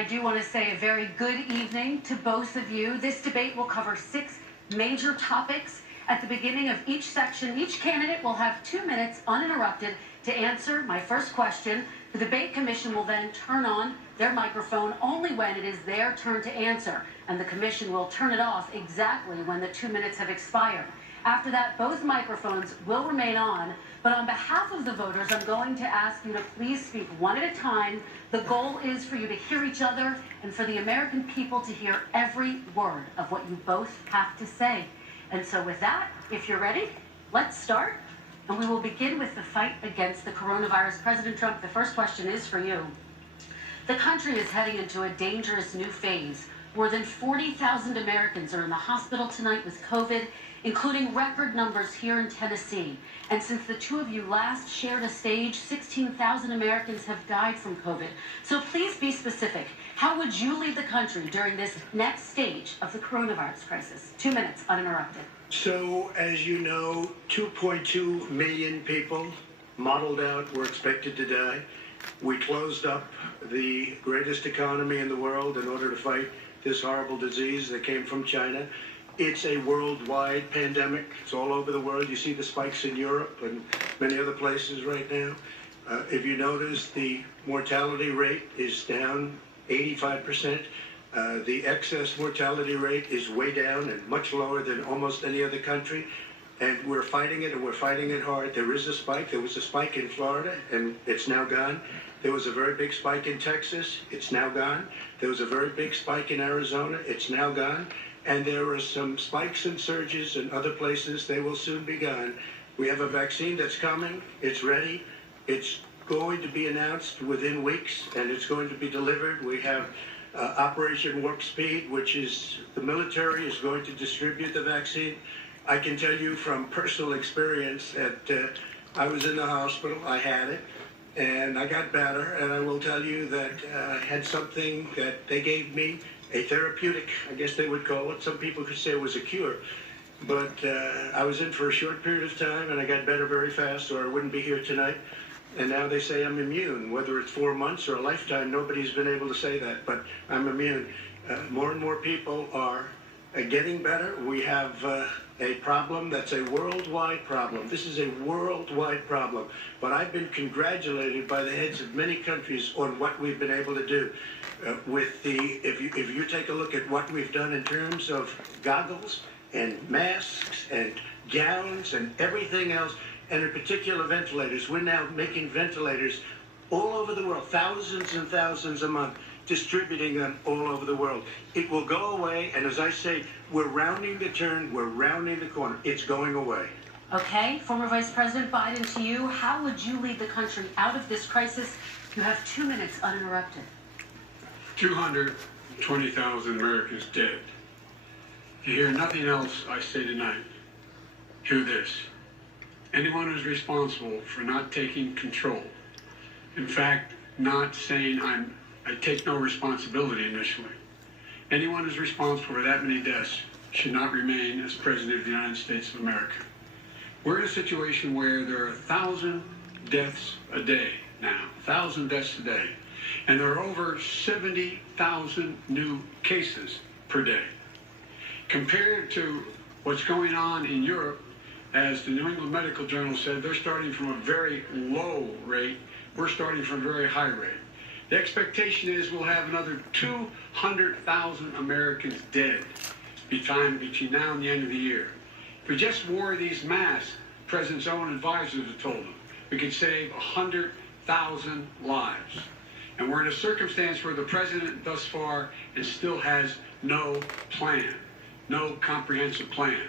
I do want to say a very good evening to both of you. This debate will cover 6 major topics. At the beginning of each section, each candidate will have 2 minutes uninterrupted to answer my first question. The debate commission will then turn on their microphone only when it is their turn to answer, and the commission will turn it off exactly when the 2 minutes have expired. After that, both microphones will remain on, but on behalf of the voters, I'm going to ask you to please speak one at a time. The goal is for you to hear each other and for the American people to hear every word of what you both have to say. And so with that, if you're ready, let's start. And we will begin with the fight against the coronavirus. President Trump, the first question is for you. The country is heading into a dangerous new phase. More than 40,000 Americans are in the hospital tonight with COVID, including record numbers here in Tennessee. And since the two of you last shared a stage, 16,000 Americans have died from COVID. So please be specific. How would you lead the country during this next stage of the coronavirus crisis? 2 minutes, uninterrupted. So, as you know, 2.2 million people modeled out were expected to die. We closed up the greatest economy in the world in order to fight this horrible disease that came from China. It's a worldwide pandemic. It's all over the world. You see the spikes in Europe and many other places right now. If you notice, the mortality rate is down 85%. The excess mortality rate is way down and much lower than almost any other country. And we're fighting it, and we're fighting it hard. There is a spike. There was a spike in Florida, and it's now gone. There was a very big spike in Texas. It's now gone. There was a very big spike in Arizona. It's now gone. And there are some spikes and surges in other places. They will soon be gone. We have a vaccine that's coming. It's ready. It's going to be announced within weeks, and it's going to be delivered. We have Operation Warp Speed, which is the military is going to distribute the vaccine. I can tell you from personal experience that I was in the hospital, I had it, and I got better, and I will tell you that I had something that they gave me, a therapeutic, I guess they would call it. Some people could say it was a cure, but I was in for a short period of time, and I got better very fast, or I wouldn't be here tonight. And now they say I'm immune. Whether it's 4 months or a lifetime, nobody's been able to say that, but I'm immune. More and more people are getting better. We have a problem that's a worldwide problem. This is a worldwide problem. But I've been congratulated by the heads of many countries on what we've been able to do. If you take a look at what we've done in terms of goggles and masks and gowns and everything else, and in particular ventilators. We're now making ventilators all over the world, thousands and thousands a month, distributing them all over the world. It will go away, and as I say, we're rounding the turn, we're rounding the corner. It's going away. Okay, former Vice President Biden, to you, how would you lead the country out of this crisis? You have 2 minutes uninterrupted. 220,000 Americans dead. If you hear nothing else I say tonight, hear this. Anyone who's responsible for not taking control, in fact, not saying I take no responsibility initially, anyone who's responsible for that many deaths should not remain as President of the United States of America. We're in a situation where there are 1,000 deaths a day now, 1,000 deaths a day, and there are over 70,000 new cases per day. Compared to what's going on in Europe, as the New England Medical Journal said, they're starting from a very low rate. We're starting from a very high rate. The expectation is we'll have another 200,000 Americans dead between now and the end of the year. If we just wore these masks, the President's own advisors have told him, we could save 100,000 lives. And we're in a circumstance where the President thus far still has no plan, no comprehensive plan.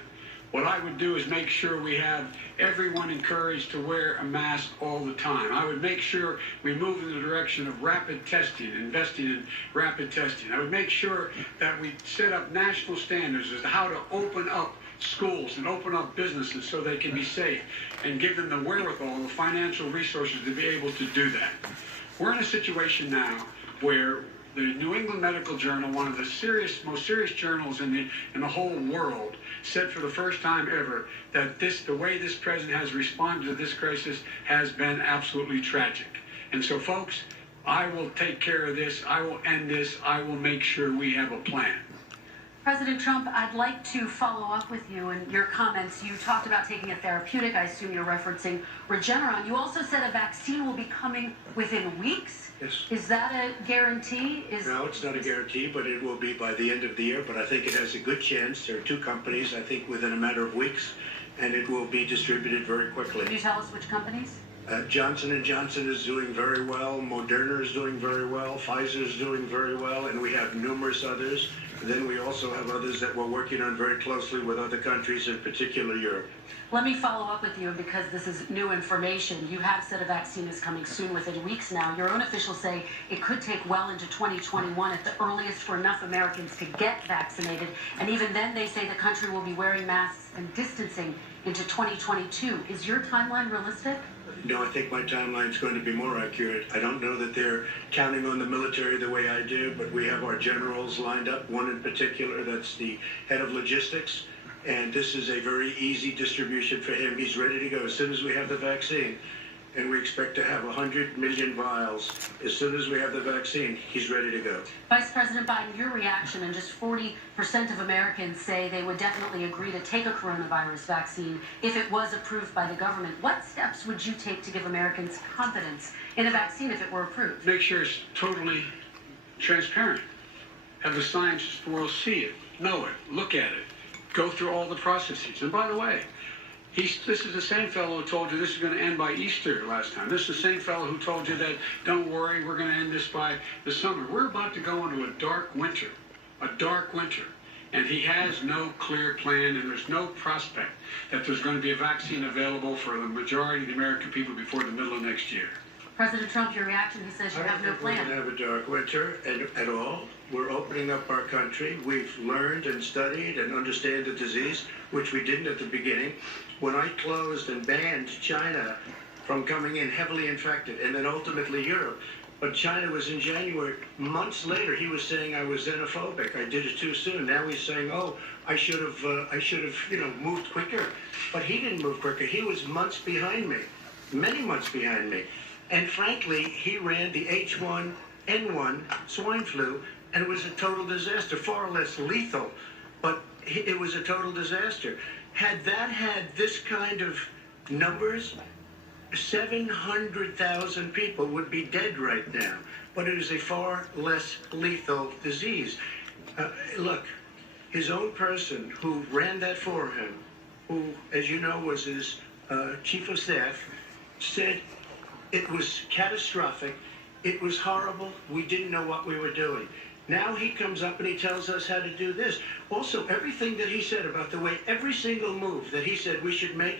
What I would do is make sure we have everyone encouraged to wear a mask all the time. I would make sure we move in the direction of rapid testing, investing in rapid testing. I would make sure that we set up national standards as to how to open up schools and open up businesses so they can be safe and give them the wherewithal, the financial resources to be able to do that. We're in a situation now where the New England Medical Journal, one of the most serious journals in the whole world, said for the first time ever that the way this president has responded to this crisis has been absolutely tragic. And so, folks, I will take care of this. I will end this. I will make sure we have a plan. President Trump, I'd like to follow up with you and your comments. You talked about taking a therapeutic. I assume you're referencing Regeneron. You also said a vaccine will be coming within weeks. Yes. Is that a guarantee? No, it's not a guarantee, but it will be by the end of the year. But I think it has a good chance. There are two companies, I think, within a matter of weeks, and it will be distributed very quickly. Can you tell us which companies? Johnson & Johnson is doing very well. Moderna is doing very well. Pfizer is doing very well, and we have numerous others. Then we also have others that we're working on very closely with other countries, in particular Europe. Let me follow up with you because this is new information. You have said a vaccine is coming soon, within weeks now. Your own officials say it could take well into 2021 at the earliest for enough Americans to get vaccinated. And even then, they say the country will be wearing masks and distancing into 2022. Is your timeline realistic? No, I think my timeline is going to be more accurate. I don't know that they're counting on the military the way I do, but we have our generals lined up, one in particular that's the head of logistics, and this is a very easy distribution for him. He's ready to go as soon as we have the vaccine, and we expect to have 100 million vials. As soon as we have the vaccine, he's ready to go. Vice President Biden, your reaction, and just 40% of Americans say they would definitely agree to take a coronavirus vaccine if it was approved by the government. What steps would you take to give Americans confidence in a vaccine if it were approved? Make sure it's totally transparent. Have the scientists world see it, know it, look at it, go through all the processes. And by the way, this is the same fellow who told you this is going to end by Easter last time. This is the same fellow who told you that, don't worry, we're going to end this by the summer. We're about to go into a dark winter. And he has no clear plan, and there's no prospect that there's going to be a vaccine available for the majority of the American people before the middle of next year. President Trump, your reaction, he says you have no We're going to plan. have a dark winter at all. We're opening up our country. We've learned and studied and understand the disease, which we didn't at the beginning. When I closed and banned China from coming in heavily infected, and then ultimately Europe, but China was in January. Months later, he was saying I was xenophobic. I did it too soon. Now he's saying, oh, I should have, moved quicker. But he didn't move quicker. He was months behind me, many months behind me. And frankly, he ran the H1N1 swine flu, and it was a total disaster, far less lethal, but it was a total disaster. Had that had this kind of numbers, 700,000 people would be dead right now, but it is a far less lethal disease. Look, his own person who ran that for him, who, as you know, was his chief of staff, said it was catastrophic, it was horrible, we didn't know what we were doing. Now he comes up and he tells us how to do this. Also, everything that he said about the way, every single move that he said we should make,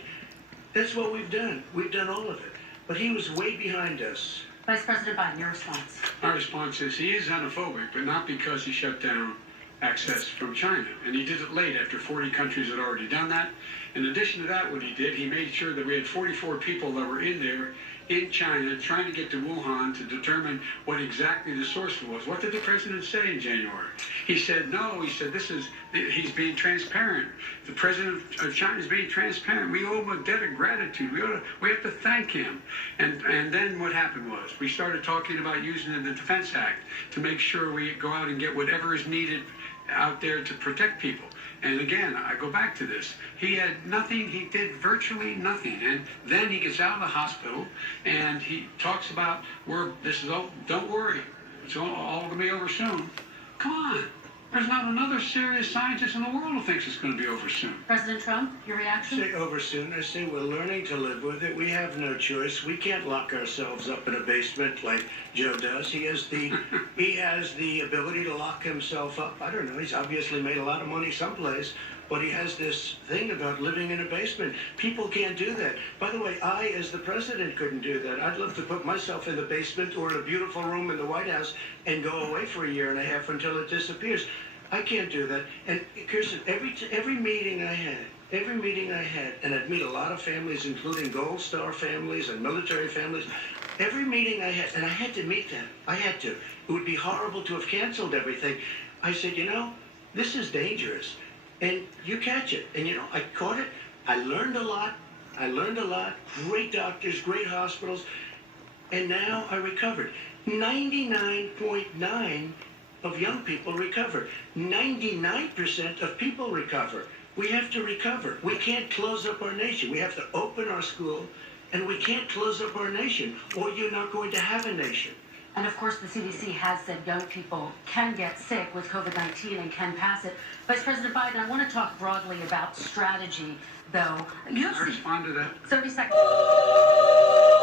that's what we've done. We've done all of it. But he was way behind us. Vice President Biden, your response. Our response is he is xenophobic, but not because he shut down access from China. And he did it late after 40 countries had already done that. In addition to that, what he did, he made sure that we had 44 people that were in there in China trying to get to Wuhan to determine what exactly the source was. What did the president say in January? He said, no, he said, he's being transparent. The president of China is being transparent. We owe him a debt of gratitude. We have to thank him. And then what happened was we started talking about using the Defense Act to make sure we go out and get whatever is needed out there to protect people. And again, I go back to this. He had nothing. He did virtually nothing. And then he gets out of the hospital and he talks about, don't worry. It's all going to be over soon. Come on. There's not another serious scientist in the world who thinks it's going to be over soon. President Trump, your reaction? I say over soon. I say we're learning to live with it. We have no choice. We can't lock ourselves up in a basement like Joe does. He has the ability to lock himself up. I don't know. He's obviously made a lot of money someplace, but he has this thing about living in a basement. People can't do that. By the way, I, as the president, couldn't do that. I'd love to put myself in the basement or in a beautiful room in the White House and go away for a year and a half until it disappears. I can't do that. And Kirsten, every meeting I had, and I'd meet a lot of families, including Gold Star families and military families, every meeting I had, and I had to meet them. I had to. It would be horrible to have canceled everything. I said, this is dangerous. And you catch it. And, I caught it. I learned a lot. Great doctors, great hospitals. And now I recovered. 99.9 of young people recover. 99% of people recover. We have to recover. We can't close up our nation. We have to open our school, and we can't close up our nation, or you're not going to have a nation. And of course, the CDC has said young people can get sick with COVID-19 and can pass it. Vice President Biden, I want to talk broadly about strategy, though. Can I respond to that? 30 seconds.